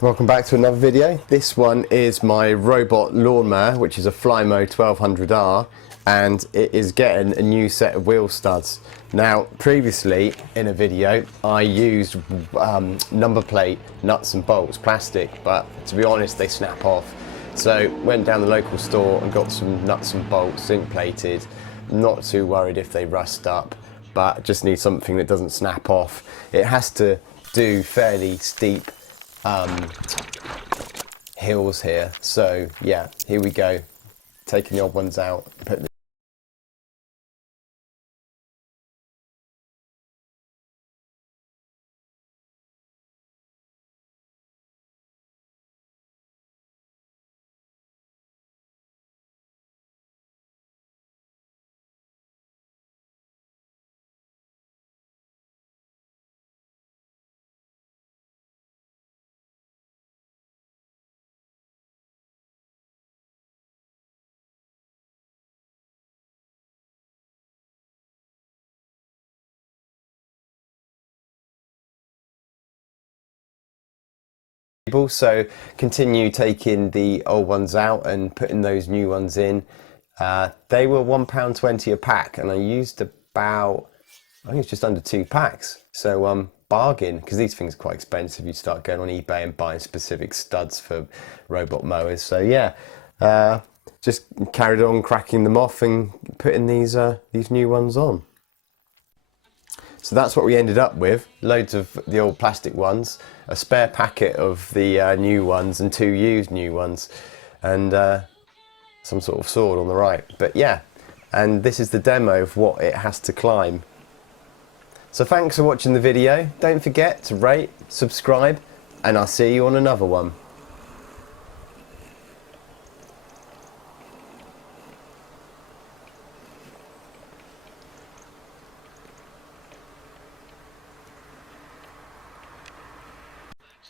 Welcome back to another video. This one is my robot lawnmower, which is a Flymo 1200R, and it is getting a new set of wheel studs. Now, previously in a video, I used number plate nuts and bolts, plastic, but to be honest, they snap off. So went down the local store and got some nuts and bolts, zinc plated. Not too worried if they rust up, but just need something that doesn't snap off. It has to do fairly steep hills here, so yeah, here we go, taking the old ones out, putting the table. So continue taking the old ones out and putting those new ones in. They were £1.20 a pack, and I used about, I think it's just under 2 packs. So bargain, because these things are quite expensive. You start going on eBay and buying specific studs for robot mowers. So yeah, just carried on cracking them off and putting these new ones on. So that's what we ended up with, loads of the old plastic ones, a spare packet of the new ones and 2 used new ones, and some sort of sword on the right. But yeah, and this is the demo of what it has to climb. So thanks for watching the video. Don't forget to rate, subscribe, and I'll see you on another one.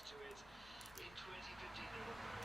To it in 2015.